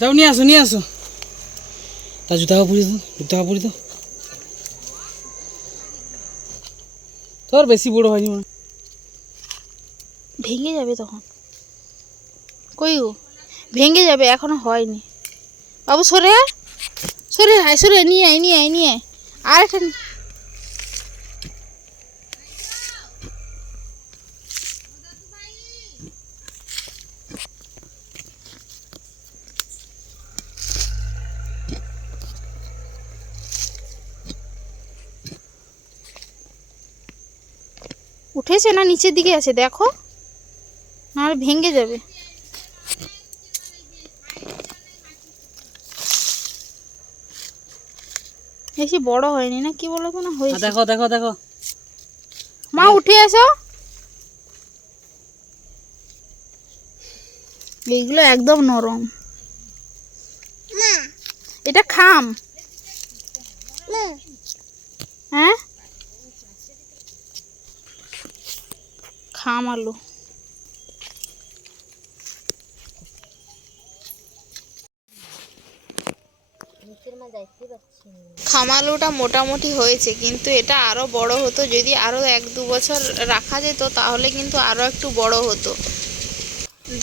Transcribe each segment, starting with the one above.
যাও, নিয়ে আসো নিয়ে আসো। তা জুতা কাপড় তো জুতা কাপড় তো তোর বেশি বড় হয়নি মনে ভেঙে যাবে তখন। কই গো? ভেঙে যাবে, এখনও হয়নি। বাবু, সরে সরে আয়, সরে নিয়ে আয় নিয়ে আয় নিয়ে আয়। আর একটা উঠেছে না নিচের দিকে আছে দেখো। নাহলে ভেঙে যাবে। বেশি বড় হয়নি না কি বলো তো না হয়েছে। দেখো দেখো দেখো। মা উঠে এসো। এইগুলো একদম নরম। এটা খাম হ্যাঁ খাম আলু খামালুটা মোটামুটি হয়েছে, কিন্তু এটা আরও বড় হতো। যদি আরও এক দু বছর রাখা যেত, তাহলে কিন্তু আরও একটু বড় হতো।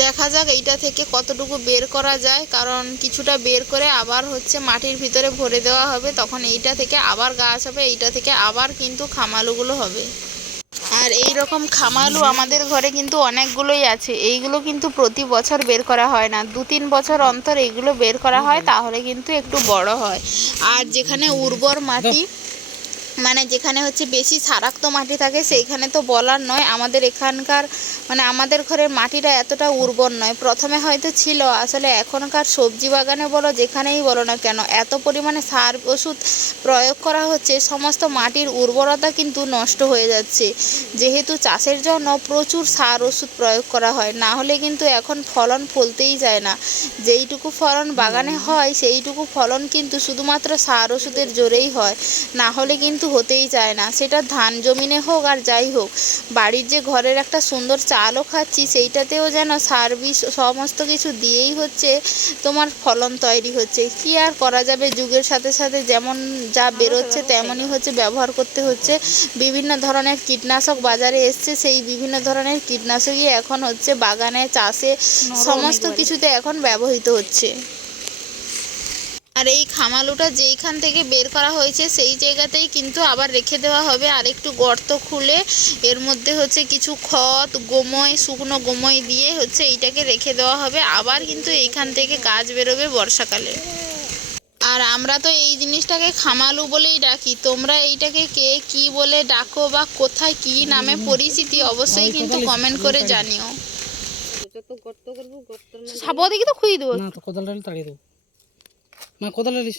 দেখা যাক এইটা থেকে কতটুকু বের করা যায়, কারণ কিছুটা বের করে আবার হচ্ছে মাটির ভিতরে ভরে দেওয়া হবে, তখন এইটা থেকে আবার গাছ হবে, এইটা থেকে আবার কিন্তু খামালুগুলো হবে। আর এই রকম খামালু আমাদের ঘরে কিন্তু অনেকগুলোই আছে। এইগুলো কিন্তু প্রতি বছর বের করা হয় না। দু তিন বছর অন্তর এইগুলো বের করা হয়, তাহলে কিন্তু একটু বড় হয়। আর যেখানে উর্বর মাটি মানে যেখানে হচ্ছে বেশি সারাক্ত মাটি থাকে সেইখানে তো বলার নয়। আমাদের এখানকার মানে আমাদের ঘরের মাটিটা এতটা উর্বর নয়। প্রথমে হয়তো ছিল আসলে এখনকার সবজি বাগানে বলো যেখানেই বলো না কেন এত পরিমাণে সার ওষুধ প্রয়োগ করা হচ্ছে সমস্ত মাটির উর্বরতা কিন্তু নষ্ট হয়ে যাচ্ছে। যেহেতু চাষের জন্য প্রচুর সার ওষুধ প্রয়োগ করা হয় না হলে কিন্তু এখন ফলন ফলতেই যায় না। যেইটুকু ফলন বাগানে হয় সেইটুকু ফলন কিন্তু শুধুমাত্র সার ওষুধের জোরেই হয়। না হলে কিন্তু হতেই চায় না। সেটা ধান জমিনে হোক আর যাই হোক বাড়ির যে ঘরের একটা সুন্দর চালও খাচ্ছি সেইটাতেও যেন সার বিষ সমস্ত কিছু দিয়েই হচ্ছে তোমার ফলন তৈরি হচ্ছে। কি আর করা যাবে? যুগের সাথে সাথে যেমন যা বেরোচ্ছে তেমনই হচ্ছে ব্যবহার করতে হচ্ছে। বিভিন্ন ধরনের কীটনাশক বাজারে এসছে সেই বিভিন্ন ধরনের কীটনাশকই এখন হচ্ছে বাগানে চাষে সমস্ত কিছুতে এখন ব্যবহৃত হচ্ছে। আর এই খামালুটা যেইখান থেকে বের করা হয়েছে সেই জায়গাতেই কিন্তু আবার রেখে দেওয়া হবে। আর একটু গর্ত খুলে এর মধ্যে হচ্ছে কিছু খত গোময় শুকনো গোময় দিয়ে হচ্ছে এইটাকে রেখে দেওয়া হবে। আবার কিন্তু এইখান থেকে গাছ বেরোবে বর্ষাকালে। আর আমরা তো এই জিনিসটাকে খামালু বলেই ডাকি। তোমরা এইটাকে কে কি বলে ডাকো বা কোথায় কি নামে পরিচিতি অবশ্যই কিন্তু কমেন্ট করে জানিও। সাবো দেখি তো দেবো। কোদালটা তাড়িয়ে দেবো। মা কোদা নিস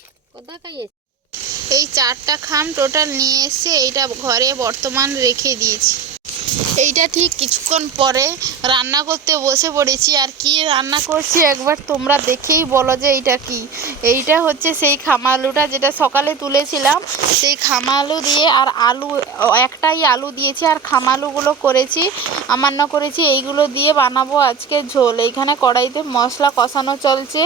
এই চারটা খাম টোটাল নিয়ে এসে এইটা ঘরে বর্তমান রেখে দিয়েছি। এইটা ঠিক কিছুক্ষণ পরে রান্না করতে বসে পড়েছি, আর কি রান্না করছি একবার তোমরা দেখেই বলো যে এইটা কি। এইটা হচ্ছে সেই খামালুটা যেটা সকালে তুলেছিলাম, সেই খামালু দিয়ে আর আলু একটাই আলু দিয়েছি আর খামালুগুলো করেছি আমান্য করেছি, এইগুলো দিয়ে বানাবো আজকে ঝোল। এইখানে কড়াইতে মশলা কষানো চলছে।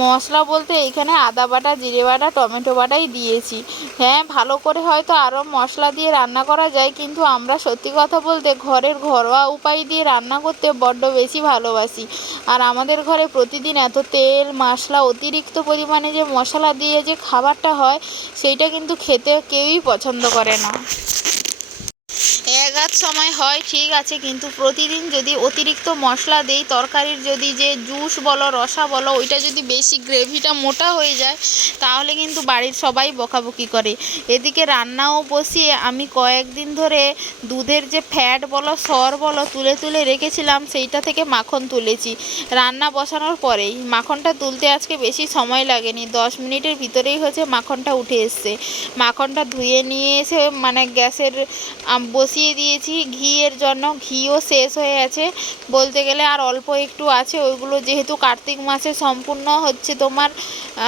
মশলা বলতে এইখানে আদা বাটা, জিরে বাটা, টমেটো বাটাই দিয়েছি। হ্যাঁ ভালো করে হয়তো আরও মশলা দিয়ে রান্না করা যায়, কিন্তু আমরা সত্যি কথা বলতে ঘরের ঘরোয়া উপায় দিয়ে রান্না করতে বড্ড বেশি ভালোবাসি। আর আমাদের ঘরে প্রতিদিন এত তেল, মশলা, অতিরিক্ত পরিমাণে যে মশলা দিয়ে যে খাবারটা হয়, সেইটা কিন্তু খেতে কেউই পছন্দ করে না। এক সময় হয়, ঠিক আছে, কিন্তু প্রতিদিন যদি অতিরিক্ত মশলা দেই, তরকারির যদি যে জুস বলো, রসা বলো, ওইটা যদি বেশি গ্রেভিটা মোটা হয়ে যায়, তাহলে কিন্তু বাড়ির সবাই বকাবকি করে। এদিকে রান্নাও বসিয়ে আমি কয়েকদিন ধরে দুধের যে ফ্যাট বলো, সর বলো, তুলে তুলে রেখেছিলাম, সেইটা থেকে মাখন তুলেছি। রান্না বসানোর পরেই মাখনটা তুলতে আজকে বেশি সময় লাগেনি, দশ মিনিটের ভিতরেই হচ্ছে মাখনটা উঠে এসছে। মাখনটা ধুয়ে নিয়ে এসে মানে গ্যাসের বসিয়ে দিয়ে দিয়েছি ঘিয়ের জন্য ঘিও শেষ হয়ে আছে বলতে গেলে আর অল্প একটু আছে। ওইগুলো যেহেতু কার্তিক মাসে সম্পূর্ণ হচ্ছে তোমার,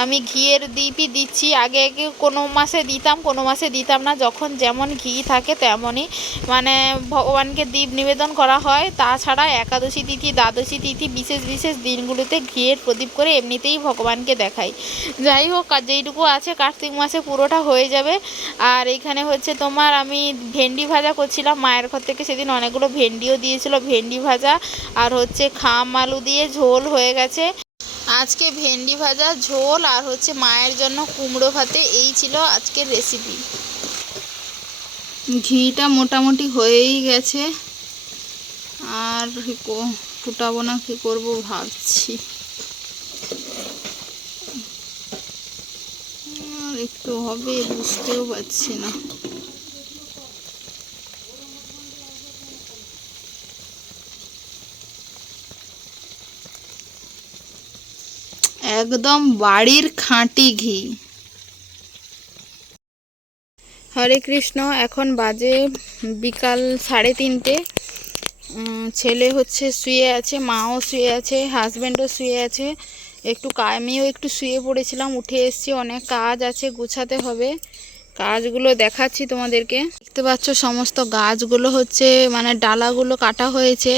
আমি ঘিয়ের দ্বীপই দিচ্ছি। আগে আগে কোনো মাসে দিতাম, কোনো মাসে দিতাম না। যখন যেমন ঘি থাকে তেমনই। মানে ভগবানকে দ্বীপ নিবেদন করা হয়। তাছাড়া একাদশী তিথি, দ্বাদশী তিথি বিশেষ বিশেষ দিনগুলোতে ঘিয়ের প্রদীপ করে এমনিতেই ভগবানকে দেখাই। যাই হোক যেইটুকু আছে, কার্তিক মাসে পুরোটা হয়ে যাবে। আর এখানে হচ্ছে তোমার আমি ভেন্ডি ভাজা করছিলাম। মায়ের ঘর থেকে সেদিন অনেকগুলো ভেন্ডিও দিয়েছিল, ভেন্ডি ভাজা আর হচ্ছে খাম আলু দিয়ে ঝোল হয়ে গেছে। আজকে ভেন্ডি ভাজা, ঝোল আর হচ্ছে মায়ের জন্য কুমড়ো ভাতে, এই ছিল আজকের রেসিপি ঘিটা মোটামুটি হয়েই গেছে। আর ফুটাবো না, কি করব ভাবছি। আর একটু হবে, বুঝতেও পারছি না। একদম বাড়ির খাঁটি ঘি। হরে কৃষ্ণ, এখন বাজে বিকাল সাড়ে তিনটে। ছেলে হচ্ছে শুয়ে আছে, মাও শুয়ে আছে হাজব্যান্ডও শুয়ে আছে। একটু আমিও একটু শুয়ে পড়েছিলাম, উঠে এসেছি, অনেক কাজ আছে, গুছাতে হবে। কাজগুলো দেখাচ্ছি তোমাদেরকে। দেখতে পাচ্ছ, সমস্ত গাছগুলো হচ্ছে মানে ডালাগুলো কাটা হয়েছে।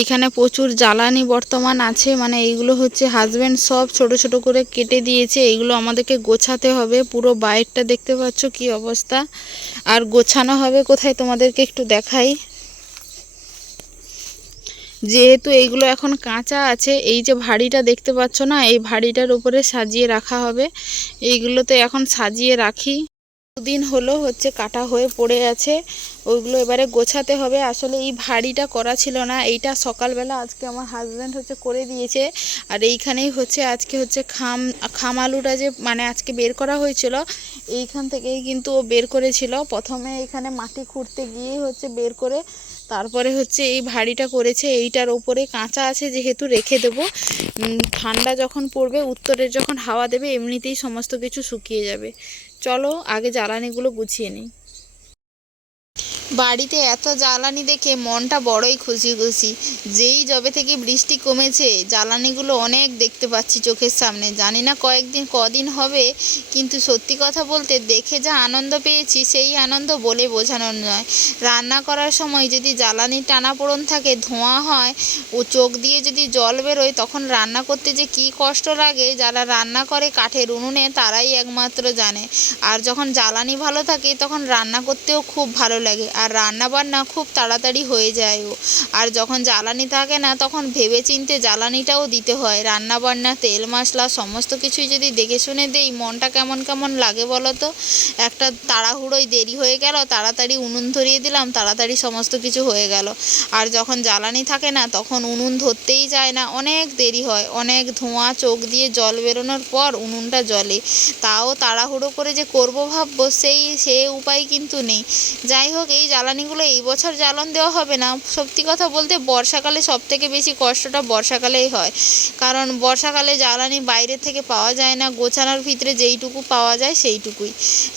এখানে প্রচুর জ্বালানি বর্তমান আছে মানে এইগুলো হচ্ছে হাজব্যান্ড সব ছোট ছোট করে কেটে দিয়েছে। এইগুলো আমাদেরকে গোছাতে হবে, পুরো বাইকটা দেখতে পাচ্ছ কি অবস্থা। আর গোছানো হবে কোথায় তোমাদেরকে একটু দেখাই। যেহেতু এইগুলো এখন কাঁচা আছে, এই যে ভাড়িটা দেখতে পাচ্ছ না, এই ভাড়িটার উপরে সাজিয়ে রাখা হবে। এইগুলোতে এখন সাজিয়ে রাখি। দুদিন হলো হচ্ছে কাটা হয়ে পড়ে আছে, ওইগুলো এবারে গোছাতে হবে। আসলে এই ভাড়িটা করা ছিল না, এইটা সকালবেলা আজকে আমার হাজব্যান্ড হচ্ছে করে দিয়েছে। আর এইখানেই হচ্ছে আজকে হচ্ছে খাম খাম আলুটা যে মানে আজকে বের করা হয়েছিল, এইখান থেকেই কিন্তু ও বের করেছিল। প্রথমে এখানে মাটি খুঁড়তে গিয়েই হচ্ছে বের করে তারপরে হচ্ছে এই ভাড়িটা করেছে। এইটার ওপরে কাঁচা আছে যেহেতু রেখে দেবো। ঠান্ডা যখন পড়বে, উত্তরের যখন হাওয়া দেবে, এমনিতেই সমস্ত কিছু শুকিয়ে যাবে। চলো আগে জ্বালানিগুলো গুছিয়ে নিই। বাড়িতে এত জ্বালানি দেখে মনটা বড়ই খুশি খুশি। যেই যবে থেকে বৃষ্টি কমেছে, জ্বালানিগুলো অনেক দেখতে পাচ্ছি চোখের সামনে। জানি না কয়েকদিন কদিন হবে, কিন্তু সত্যি কথা বলতে দেখে যা আনন্দ পেয়েছি, সেই আনন্দ বলে বোঝানোর নয়। রান্না করার সময় যদি জ্বালানি টানা টানাপোড়ন থাকে, ধোঁয়া হয়, ও চোখ দিয়ে যদি জল বেরোয়, তখন রান্না করতে যে কী কষ্ট লাগে, যারা রান্না করে কাঠের উনুনে, তারাই একমাত্র জানে। আর যখন জ্বালানি ভালো থাকে, তখন রান্না করতেও খুব ভালো লাগে। আর রান্না বান্না খুব তাড়াতাড়ি হয়ে যায়ও আর যখন জ্বালানি থাকে না, তখন ভেবে চিনতে জ্বালানিটাও দিতে হয়। রান্না বান্না তেল মশলা সমস্ত কিছুই যদি দেখে শুনে দেই, মনটা কেমন কেমন লাগে বলো তো একটা তাড়াহুড়োয় দেরি হয়ে গেল, তাড়াতাড়ি উনুন ধরিয়ে দিলাম, তাড়াতাড়ি সমস্ত কিছু হয়ে গেল। আর যখন জ্বালানি থাকে না, তখন উনুন ধরতেই যায় না। অনেক দেরি হয়, অনেক ধোঁয়া, চোখ দিয়ে জল বেরোনোর পর উনুনটা জ্বলে। তাও তাড়াহুড়ো করে যে করব ভাববো, সেই, সে উপায় কিন্তু নেই। যাই হোক, এই জ্বালানিগুলো এই বছর জ্বালন দেওয়া হবে না। সত্যি কথা বলতে বর্ষাকালে সব থেকে বেশি কষ্টটা বর্ষাকালেই হয়। কারণ বর্ষাকালে জ্বালানি বাইরে থেকে পাওয়া যায় না, গোছানোর ভিতরে যেইটুকু পাওয়া যায় সেইটুকুই।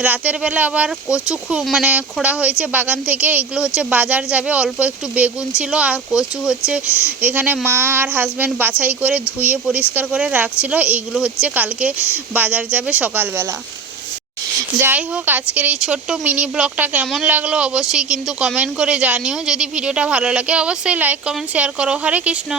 রাতের বেলা আবার কচু মানে খোঁড়া হয়েছে বাগান থেকে, এগুলো হচ্ছে বাজার যাবে, অল্প একটু বেগুন ছিল আর কচু হচ্ছে এখানে মা আর হাজব্যান্ড বাছাই করে ধুয়ে পরিষ্কার করে রাখছিল এইগুলো হচ্ছে কালকে বাজার যাবে সকালবেলা। যাই হোক, আজকের এই ছোট্ট মিনি ব্লগটা কেমন লাগল অবশ্যই কিন্তু কমেন্ট করে জানিও। যদি ভিডিওটা ভালো লাগে, অবশ্যই লাইক কমেন্ট শেয়ার করো। হরে কৃষ্ণ।